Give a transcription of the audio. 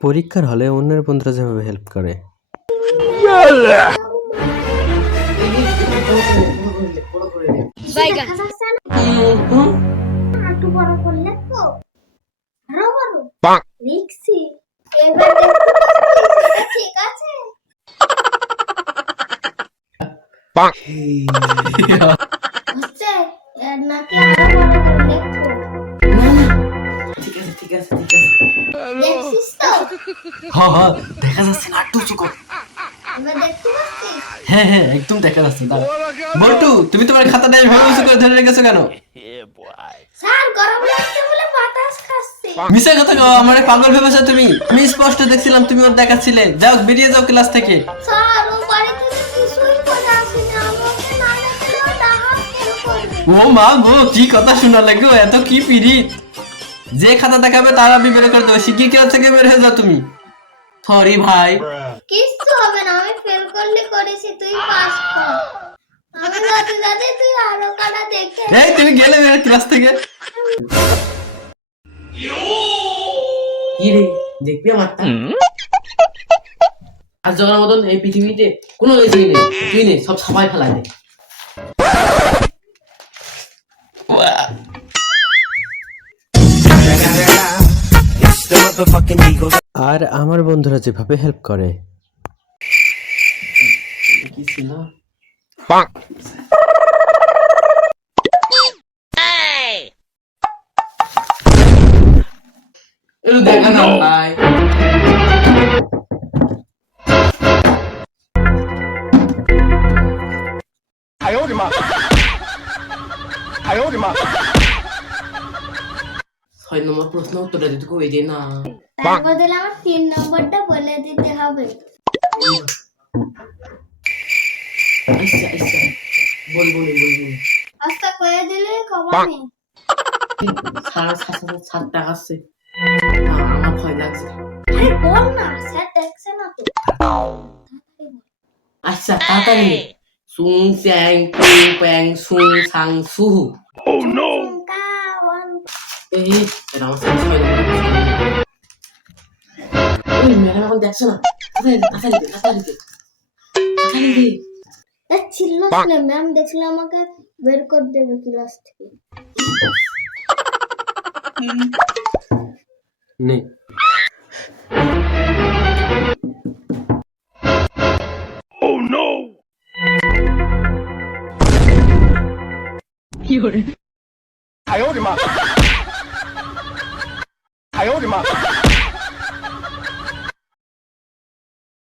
পরীক্ষার হলে অন্যের বন্ধুরা যেভাবে হেল্প করে। দেখা যাচ্ছে না, একটু উঁচু কর। হ্যাঁ হ্যাঁ, একদম দেখা যাচ্ছে। দাঁড়া বল্টু, তুমি তোমার খাতাটা এভাবে উঁচু করে ধরে রেখেছো কেন? মিশা কথা কও, আমারে পাগল ভেবেছো তুমি? আমি স্পষ্ট দেখছিলাম তুমি ওর দেখাচ্ছিলে। যাও, বেরিয়ে যাও ক্লাস থেকে। ও মা গো, কি কথা শোনালে গো, এত কি পিরিত! যে খাতা দেখাবে তার আমি বের করে দেবো। শিগগির ক্লাস থেকে বের হয়ে যাও তুমি। সরি ভাই। কিছু হবে না, আমি ফেল করলে করেছি, তুই পাস কর। আমি যাতে যাতে তুই আরো কাটা দেখে। এই তুমি গেলে বের ক্লাস থেকে। কি রে, দেখবি আমারটা? আর জগার মতন এই পৃথিবীতে কোনো লেজই নেই। তুই নে, সব সবাই ফেলাই দে। আর আমার বন্ধুরা যেভাবে হেল্প করে। কি ছিল? একটু দেখা না ভাই। ছয় নম্বর প্রশ্ন উত্তরটা দিতে কই দে না। তার বদলে আমার 3 নম্বরটা বলে দিতে হবে। আচ্ছা আচ্ছা, বলবো। আস্তা কয়ে দিলে খবর নেই। সাত টাকা আছে না, আমার ভয় লাগছে। আরে বল না, স্যার দেখছে না তো। আচ্ছা তাড়াতাড়ি। সুং চ্যাং পুং প্যাং সুং সাং সু। ও নো কাওয়ান এই এটা আমার সাথে ছয় নম্বর। ওই ম্যাডাম এখন দেখছো না? তাড়াতাড়ি দে। ছিল না, ম্যাম দেখলে আমাকে বের করে দেবে ক্লাস থেকে। নে Oh no! I owed him up.